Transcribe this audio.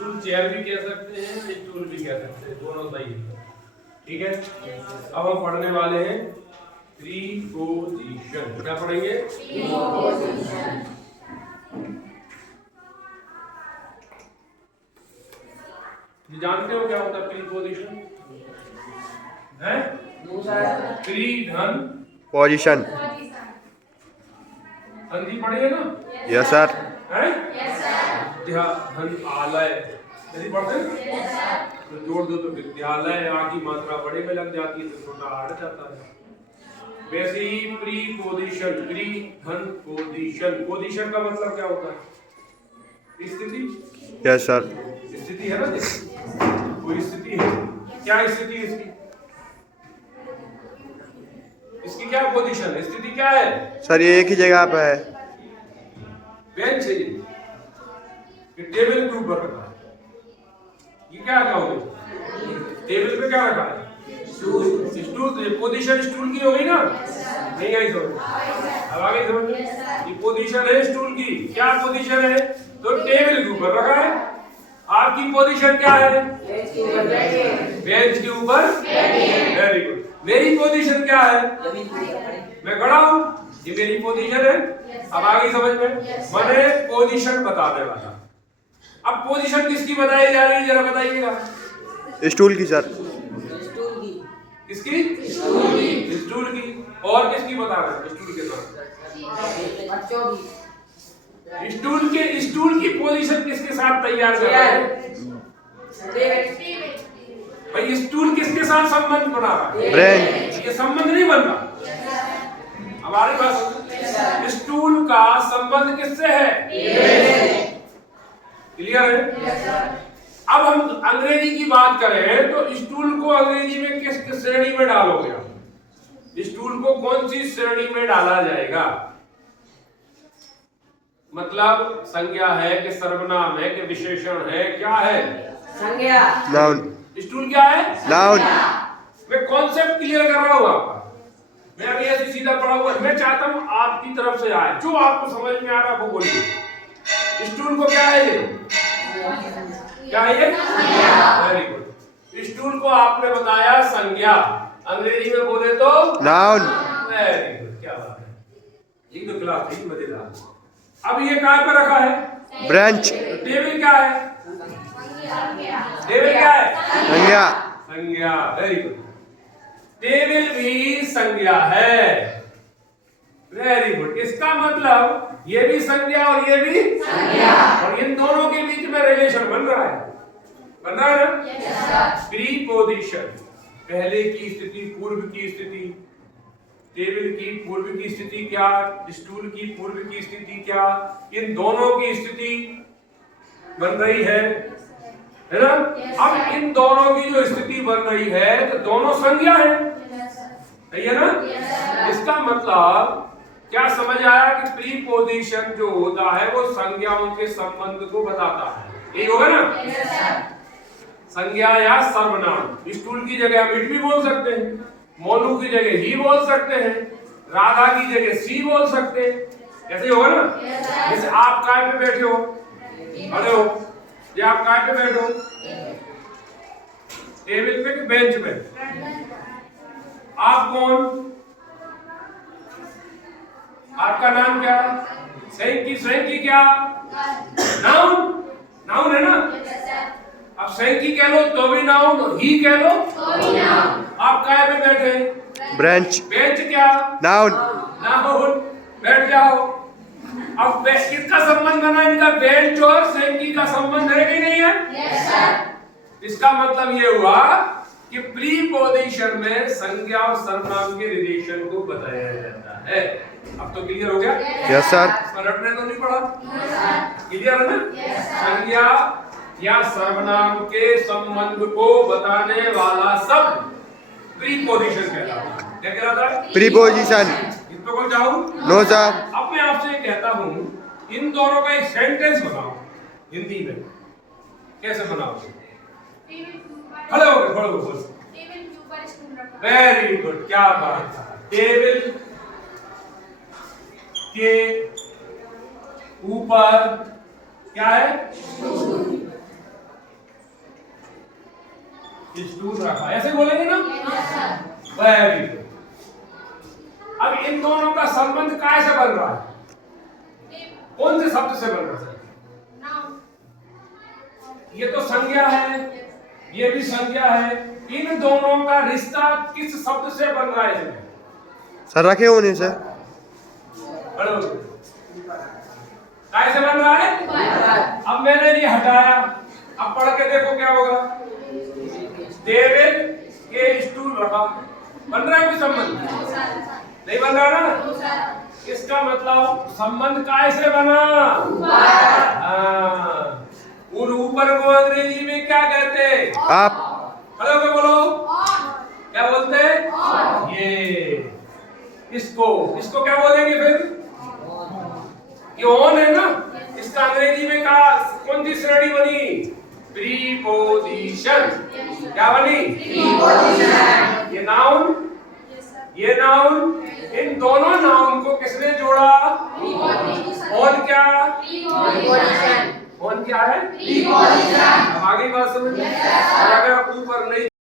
Stool chair भी कह सकते हैं, स्टूल भी कह सकते हैं, दोनों सही है। ठीक है, अब हम पढ़ने वाले हैं प्रीपोजिशन। क्या पढ़ेंगे? प्रीपोजिशन। जानते हो क्या होता है प्रीपोजिशन? है प्री धन पोजीशन। संधि पढ़े ना? Yes sir. है धन आलय यदि पढ़ते हैं तो जोड़ दो तो विद्यालय आ की मात्रा बड़े में लग जाती है तो छोटा हट जाता है। वैसे ही प्रीपोजिशन, प्री धन पोजिशन। पोजिशन का मतलब क्या होता है? स्थिति। Yes sir. स्थिति है ना, कोई स्थिति है। क्या स्थिति है इसकी? इसकी क्या पोजीशन है? स्थिति क्या है सर? ये एक ही जगह पे है। बेंच है ये टेबल के ऊपर रखा है। ये क्या रखा होगा? टेबल पे क्या रखा है? स्टूल। पोजीशन स्टूल की होगी ना? नहीं आई समझ? अब आगे समझ। ये पोजीशन है स्टूल की। क्या पोजीशन है? तो टेबल के ऊपर रखा है। आपकी पोजीशन क्या है? बेंच के ऊपर। Very good. मेरी पोजीशन क्या है? मैं खड़ा हूं, ये मेरी पोजीशन है। अब आगे समझ में। मैंने पोजीशन बताने वाला। अब पोजीशन किसकी बताई जा रही है जरा बताइएगा? स्टूल की सर। किसकी? स्टूल की। और किसकी बता रहे हैं? स्टूल के साथ स्टूल की पोजीशन किसके साथ तैयार कर रहे हैं? भाई स्टूल किसके साथ संबंध बना रहा है? ब्रेंच। ये संबंध नहीं बन रहा। हमारे पास स्टूल का संबंध किससे है? क्लियर है? अब हम अंग्रेजी की बात करें तो स्टूल को अंग्रेजी में किस श्रेणी में डालोगे? स्टूल को कौन सी श्रेणी में डाला जाएगा? मतलब संज्ञा है कि सर्वनाम है कि विशेषण है? क्या है? संज्ञा। नाउन। स्टूल क्या है? नाउन। मैं कॉन्सेप्ट क्लियर कर रहा हूँ आपका। मैं अभी ऐसे सीधा पढ़ा हुआ। मैं चाहता हूँ आपकी तरफ से आए, जो आपको समझ में आ रहा है वो बोलिए। स्टूल को क्या है? ये क्या है? ये वेरी गुड। स्टूल को आपने बताया संज्ञा, अंग्रेजी में बोले तो नाउन। वेरी गुड, क्या बात है। एक तो क्लास थी मजेदार। अब ये कहाँ पे रखा है? ब्रेंच। टेबल क्या है? टेबल क्या है? संज्ञा। संज्ञा। Very good. टेबल भी संज्ञा है। Very good. इसका मतलब ये भी संज्ञा और ये भी संज्ञा, और इन दोनों के बीच में रिलेशन बन रहा है। बन रहा है ना? प्रीपोजिशन, पहले की स्थिति, पूर्व की स्थिति। टेबल की पूर्व की स्थिति क्या? स्टूल की पूर्व की स्थिति क्या? इन दोनों की स्थिति बन रही है ना? अब इन दोनों की जो स्थिति बन रही है तो दोनों संज्ञा है, सही है ना? इसका मतलब क्या समझ आया कि प्रीपोजिशन जो होता है वो संज्ञाओं के संबंध को बताता है। ये होगा ना? संज्ञा या सर्वनाम। स्टूल की जगह हम इट भी बोल सकते हैं, मोनू की जगह ही बोल सकते हैं, राधा की जगह सी बोल सकते हैं। ऐसे होगा ना? जैसे आप काय पे बैठे हो, खड़े हो, ये आप काय पे बैठे हो? टेबल पे कि बेंच पे? आप कौन? आपका नाम क्या? सैंकी क्या? नाउन। नाउन है ना? अब सैंकी कह लो तो भी नाउन, ही कह लो तो भी नाउन। आप काय पे बैठे? ब्रेंच। बेंच क्या? नाउन। नाउन। बैठ जाओ। अब किसका संबंध बना इनका? बेंच और सैंकी का संबंध है कि नहीं है? Yes sir. इसका मतलब ये हुआ कि प्रीपोजिशन में संज्ञा और सर्वनाम के रिलेशन को बताया जाता है। अब तो क्लियर हो गया? Yes sir. रटने तो नहीं पड़ा? क्लियर है ना? संज्ञा या सर्वनाम के संबंध को बताने वाला शब्द प्रीपोजिशन कहलाता है। क्या कहलाता है? प्रीपोजिशन। इस पे कोई जाऊं? No sir. अब मैं आपसे कहता हूं इन दोनों का एक सेंटेंस बनाओ हिंदी में। कैसे बनाओगे? खड़े हो गए, खड़े हो गए। वेरी गुड, क्या बात है। टेबल के ऊपर क्या है? स्टूल रखा, ऐसे बोलेंगे ना? Very good. अब इन दोनों का संबंध काय से बन रहा है? कौन से शब्द से बन रहा है? ये तो संज्ञा है, ये भी संज्ञा है। इन दोनों का रिश्ता किस शब्द से बन रहा है इसमें? सर रखे होने सर। काय से बन रहा है? अब मैंने ये हटाया, अब पढ़ के देखो क्या होगा। टेबल के स्टूल रखा, बन रहा है कोई संबंध? नहीं बन रहा ना? इसका मतलब संबंध काय से बना? हाँ, और ऊपर को अंग्रेजी में क्या कहते? आप। खड़े होकर बोलो, क्या बोलते? ये इसको क्या बोलेंगे फिर? ये ऑन है ना? इसका अंग्रेजी में कौन सी श्रेणी बनी? प्रीपोजिशन। क्या बनी? प्रीपोजिशन। ये नाउन, इन दोनों नाउन को किसने जोड़ा? ऑन क्या? ऑन क्या है? अब आगे बात समझ। और अगर ऊपर नहीं